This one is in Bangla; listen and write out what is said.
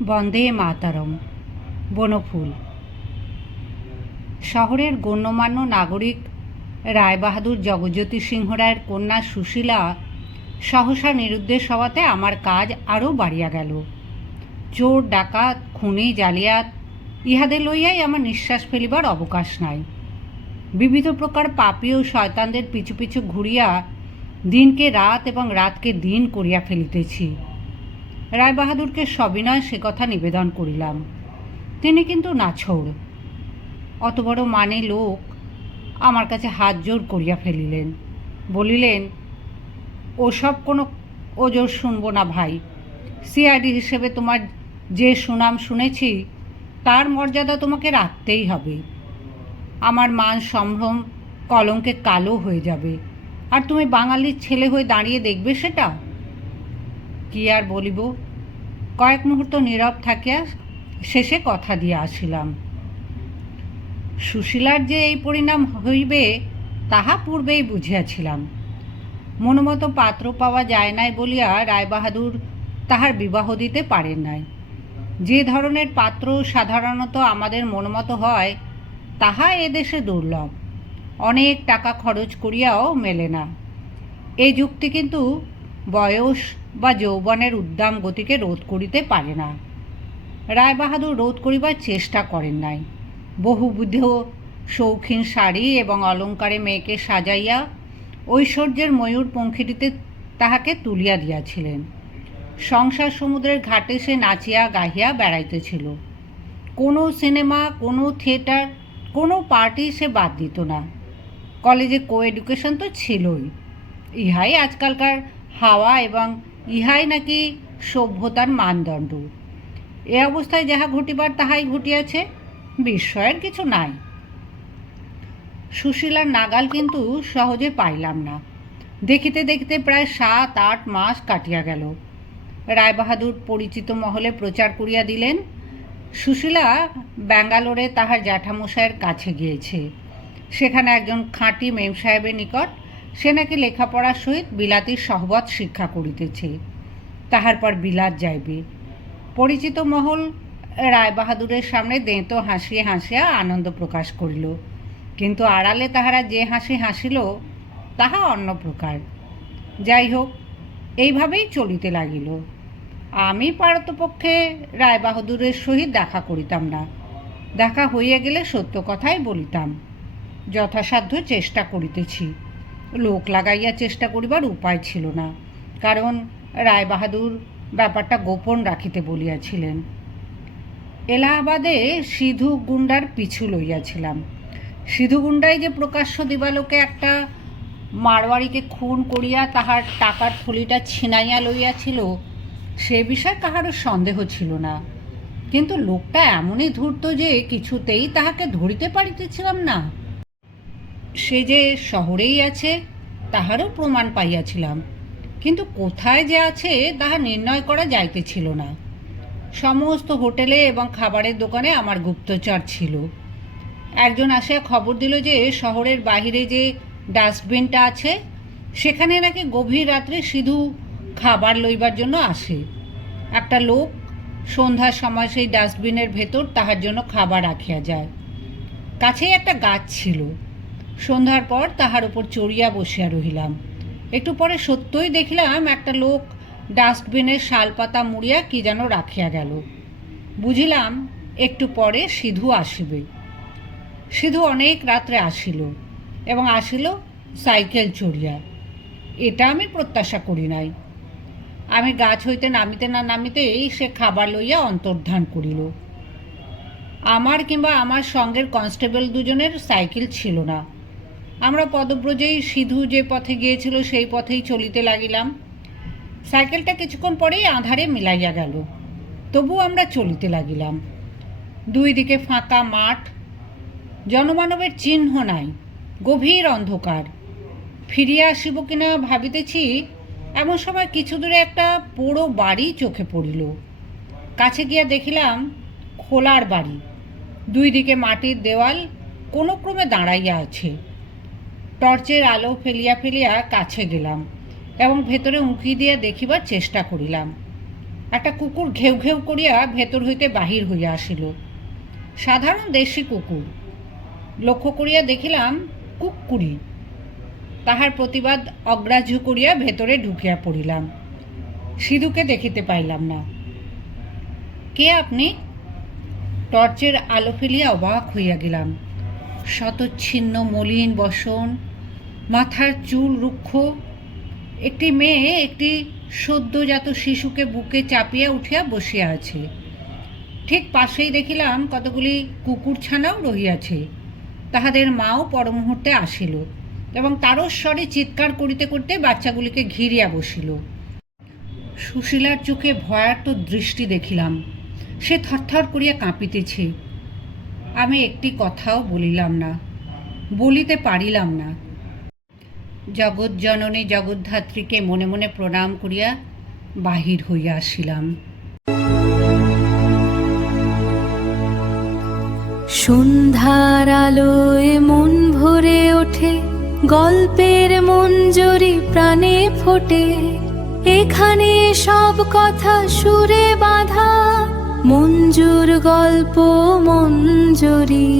বন্দে মাতরম। বনফুল। শহরের গণ্যমান্য নাগরিক রায়বাহাদুর জগজ্যোতি সিংহ রায়ের কন্যা সুশীলা সহসা নিরুদ্দেশ হওয়াতে আমার কাজ আরও বাড়িয়া গেল। চোর, ডাকাত, খুনি, জালিয়াত ইহাদের লইয়াই আমার নিঃশ্বাস ফেলিবার অবকাশ নাই। বিবিধ প্রকার পাপী ও শয়তানদের পিছু পিছু ঘুরিয়া দিনকে রাত এবং রাতকে দিন করিয়া ফেলিতেছি। রায়বাহাদুরকে সবিনয় সে কথা নিবেদন করিলাম। তিনি কিন্তু নাছোড়। অত বড় মানে লোক আমার কাছে হাত জোর করিয়া ফেলিলেন। বলিলেন, ওসব কোনো ওজোর শুনব না ভাই। সিআইডি হিসেবে তোমার যে সুনাম শুনেছি তার মর্যাদা তোমাকে রাখতেই হবে। আমার মান সম্ভ্রম কলঙ্কে কালো হয়ে যাবে, আর তুমি বাঙালির ছেলে হয়ে দাঁড়িয়ে দেখবে সেটা? কি আর বলিব। কয়েক মুহূর্ত নীরব থাকিয়া শেষে কথা দিয়া আসিলাম। সুশীলার যে এই পরিণাম হইবে তাহা পূর্বেই বুঝিয়াছিলাম। মনোমতো পাত্র পাওয়া যায় নাই বলিয়া রায়বাহাদুর তাহার বিবাহ দিতে পারেন নাই। যে ধরনের পাত্র সাধারণত আমাদের মনোমতো হয় তাহা এদেশে দুর্লভ। অনেক টাকা খরচ করিয়াও মেলে না। এই যুক্তি কিন্তু বয়স বা যৌবনের উদ্দাম গতিকে রোধ করিতে পারে না। রায়বাহাদুর রোধ করিবার চেষ্টা করেন নাই। বহুবিধ শৌখিন শাড়ি এবং অলঙ্কারে মেয়েকে সাজাইয়া ঐশ্বর্যের ময়ূর পঙ্খিটিতে তাহাকে তুলিয়া দিয়াছিলেন। সংসার সমুদ্রের ঘাটে সে নাচিয়া গাহিয়া বেড়াইতেছিল। কোনো সিনেমা, কোনো থিয়েটার, কোনো পার্টি সে বাদ দিত না। কলেজে কো এডুকেশন তো ছিলই। ইহাই আজকালকার হাওয়া এবং ইহাই নাকি সভ্যতার মানদণ্ড। এ অবস্থায় যাহা ঘটিবার তাহাই ঘটিয়াছে, বিস্ময়ের কিছু নাই। সুশীলার নাগাল কিন্তু সহজে পাইলাম না। দেখিতে দেখিতে প্রায় 7-8 মাস কাটিয়া গেল। রায়বাহাদুর পরিচিত মহলে প্রচার করিয়া দিলেন, সুশীলা ব্যাঙ্গালোরে তাহার জ্যাঠামশায়ের কাছে গিয়েছে। সেখানে একজন খাঁটি মেম সাহেবের নিকট সে নাকি লেখাপড়ার সহিত বিলাতির সহবত শিক্ষা করিতেছে। তাহার পর বিলাত যাইবে। পরিচিত মহল রায়বাহাদুরের সামনে দেঁতো হাসিয়া হাসিয়া আনন্দ প্রকাশ করিল, কিন্তু আড়ালে তাহারা যে হাসি হাসিল তাহা অন্য প্রকার। যাই হোক, এইভাবেই চলিতে লাগিল। আমি পারতপক্ষে রায়বাহাদুরের সহিত দেখা করিতাম না। দেখা হইয়া গেলে সত্য কথাই বলিতাম। যথাসাধ্য চেষ্টা করিতেছি। লোক লাগাইয়া চেষ্টা করিবার উপায় ছিল না, কারণ রায়বাহাদুর ব্যাপারটা গোপন রাখিতে বলিয়াছিলেন। এলাহাবাদে সিধু গুন্ডার পিছু লইয়াছিলাম। সিধু গুন্ডাই যে প্রকাশ্য দিবালোকে একটা মারওয়াড়িকে খুন করিয়া তাহার টাকার থলিটা ছিনাইয়া লইয়াছিল সে বিষয়ে কাহারও সন্দেহ ছিল না। কিন্তু লোকটা এমনই ধূর্ত যে কিছুতেই তাহাকে ধরিতে পারিতেছিলাম না। সে যে শহরেই আছে তাহারও প্রমাণ পাইয়াছিলাম, কিন্তু কোথায় যে আছে তাহা নির্ণয় করা যাইতেছিল না। সমস্ত হোটেলে এবং খাবারের দোকানে আমার গুপ্তচর ছিল। একজন আসিয়া খবর দিল যে শহরের বাহিরে যে ডাস্টবিনটা আছে সেখানে নাকি গভীর রাত্রে সিধু খাবার লইবার জন্য আসে। একটা লোক সন্ধ্যার সময় সেই ডাস্টবিনের ভেতর তাহার জন্য খাবার রাখিয়া যায়। কাছেই একটা গাছ ছিল। সন্ধ্যার পর তাহার উপর চড়িয়া বসিয়া রহিলাম। একটু পরে সত্যই দেখিলাম একটা লোক ডাস্টবিনের শালপাতা মুড়িয়া কি যেন রাখিয়া গেল। বুঝিলাম একটু পরে সিধু আসিবে। সিধু অনেক রাত্রে আসিল, এবং আসিল সাইকেল চড়িয়া। এটা আমি প্রত্যাশা করি নাই। আমি গাছ হইতে নামিতে না নামিতেই সে খাবার লইয়া অন্তর্ধান করিল। আমার কিংবা আমার সঙ্গের কনস্টেবল দুজনের সাইকেল ছিল না। আমরা পদব্রজেই সিধু যে পথে গিয়েছিল সেই পথেই চলিতে লাগিলাম। সাইকেলটা কিছুক্ষণ পরেই আঁধারে মিলাইয়া গেল, তবু আমরা চলিতে লাগিলাম। দুই দিকে ফাঁকা মাঠ, জনমানবের চিহ্ন নাই, গভীর অন্ধকার। ফিরিয়া আসিব কিনা ভাবিতেছি, এমন সময় কিছু দূরে একটা পোড়ো বাড়ি চোখে পড়িল। কাছে গিয়া দেখিলাম খোলার বাড়ি, দুই দিকে মাটির দেওয়াল কোনো ক্রমে দাঁড়াইয়া আছে। টর্চের আলো ফেলিয়া ফেলিয়া কাছে গেলাম এবং ভেতরে উঁকি দিয়া দেখিবার চেষ্টা করিলাম। একটা কুকুর ঘেউ ঘেউ করিয়া ভেতর হইতে বাহির হইয়া আসিল। সাধারণ দেশি কুকুর। লক্ষ্য করিয়া দেখিলাম কুক্কুরি। তাহার প্রতিবাদ অগ্রাহ্য করিয়া ভেতরে ঢুকিয়া পড়িলাম। সিধুকে দেখিতে পাইলাম না। কে আপনি? টর্চের আলো ফেলিয়া অবাক হইয়া গেলাম। শতচ্ছিন্ন মলিন বসন, মাথার চুল রুক্ষ। একটি মেয়ে একটি সদ্যজাত শিশুকে বুকে চাপিয়া উঠিয়া বসিয়া আছে। ঠিক পাশেই দেখিলাম কতগুলি কুকুর ছানাও রহিয়াছে। তাহাদের মাও পরমুহূর্তে আসিল এবং তারস্বরে চিৎকার করিতে করিতে বাচ্চাগুলিকে ঘিরিয়া বসিল। সুশীলার চোখে ভয়ার্ত দৃষ্টি দেখিলাম। সে থরথর করিয়া কাঁপিতেছে। আমি একটি কথাও বলিলাম না, বলিতে পারিলাম না। জগৎজননী জগদ্ধাত্রীকে মনে মনে প্রণাম করিয়া বাহির হইয়া আসিলাম। সন্ধ্যার আলোয় মন ভরে ওঠে, গল্পের মঞ্জরি প্রাণে ফোটে। এখানে সব কথা সুরে বাঁধা, মঞ্জুর গল্প মঞ্জরি।